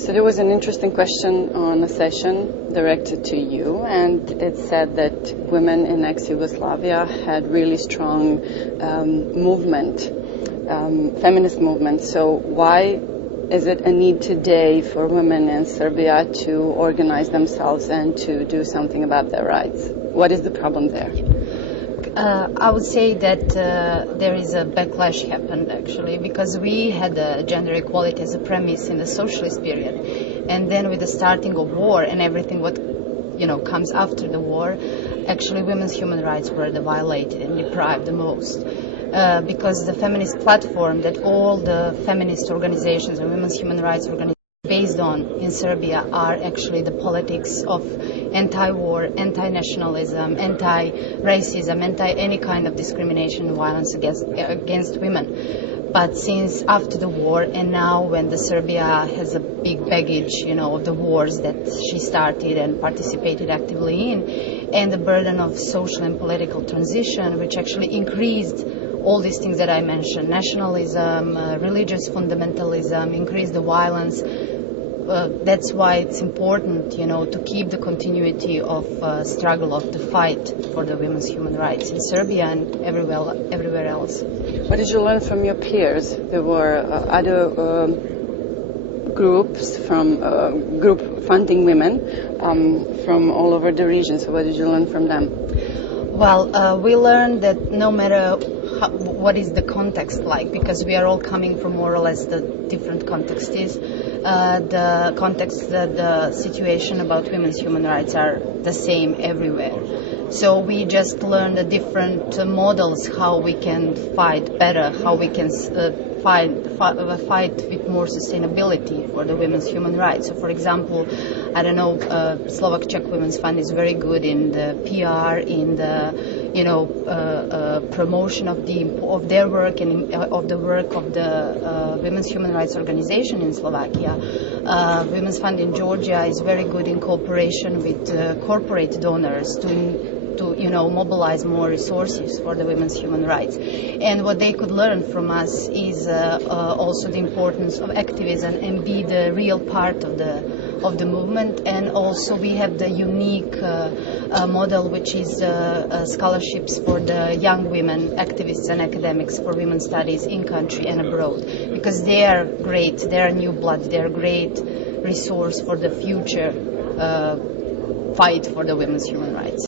So there was an interesting question on a session directed to you, and it said that women in ex-Yugoslavia had really strong feminist movement. So why is it a need today for women in Serbia to organize themselves and to do something about their rights? What is the problem there? I would say that there is a backlash happened actually, because we had gender equality as a premise in the socialist period, and then with the starting of war and everything what comes after the war, actually women's human rights were violated and deprived the most. Because the feminist platform that all the feminist organizations and women's human rights organizations based on in Serbia are actually the politics of anti-war, anti-nationalism, anti-racism, anti-any kind of discrimination and violence against women. But since after the war and now when the Serbia has a big baggage, of the wars that she started and participated actively in, and the burden of social and political transition, which actually increased all these things that I mentioned, nationalism, religious fundamentalism, increased the violence. That's why it's important, to keep the continuity of struggle of the fight for the women's human rights in Serbia and everywhere else. What did you learn from your peers? There were other groups group funding women from all over the region. So what did you learn from them? Well, we learned that no matter what is the context like, because we are all coming from more or less the different context is, the context, the situation about women's human rights are the same everywhere. So we just learn the different models, how we can fight better, how we can fight with more sustainability for the women's human rights. So, for example, Slovak Czech Women's Fund is very good in the PR, in the promotion of their work and of the work of the Women's Human Rights Organization in Slovakia. Women's Fund in Georgia is very good in cooperation with corporate donors to mobilize more resources for the women's human rights. And what they could learn from us is also the importance of activism and be the real part of the movement. And also we have the unique model, which is scholarships for the young women activists and academics for women's studies in country and abroad, because they are great, they are new blood, they are great resource for the future fight for the women's human rights.